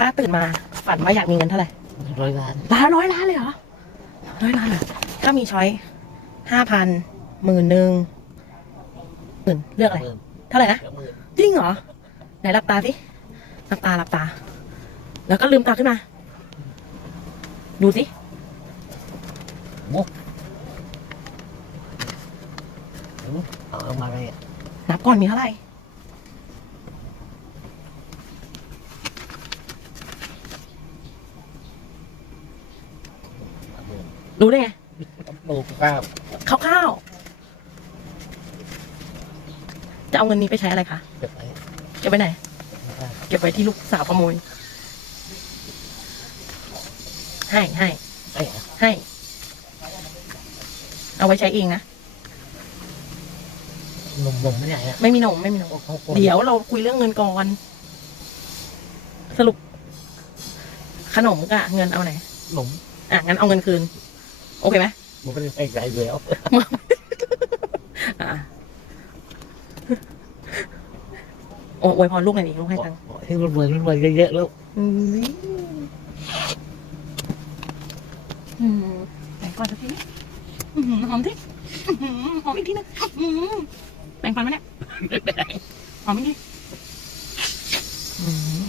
ถ้าตื่นมาฝันว่าอยากมีเงินเท่าไหร่ร้อยล้านล้านร้อยล้านเลยเหรอร้อยล้านเหรอถ้ามีช้อยห้าพันหมื่นหนึ่งหมื่นเลือกอะไรหมื่นเท่าไหร่นะเกือบหมื่นจริงเหรอ ไหนหลับตาสิหลับตาหลับตา แล้วก็ลืมตาขึ้นมา ดูสิมุกเอาเอามาเลยอะนับก่อนมีเท่าไหร่ รู้ได้ไงปลูกข้าวคร่าวๆจะเอาเงินนี้ไปใช้อะไรคะเก็บไว้เก็บไว้ไหน เก็บไว้ที่ลูกสาวขโมย ให้ให้ไอ้เหรอให้ เอาไว้ใช้เองนะนมนมไม่ไหนอะไม่มีหนมไม่มีหนมเขาคนเดี๋ยวเราคุยเรื่องเงินก่อน สรุป ขนมกับเงินเอาไหนนมอะงั้นเอาเงินคืน โอเคไหมมันเป็นไอ้ไรแล้วอะโอ้อวยพรลูกหน่อยดิลูกให้ตังค์ให้รวยรวยเยอะๆแล้วอืมอืมไหนก่อนสักทีอื้อหือหอมทีอื้อหือหอมอีกทีนึงอื้อหือแบ่งฟันไหมเนี่ยหอมอีกทีอืม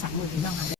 สามหมื่นถึงบ้างคะ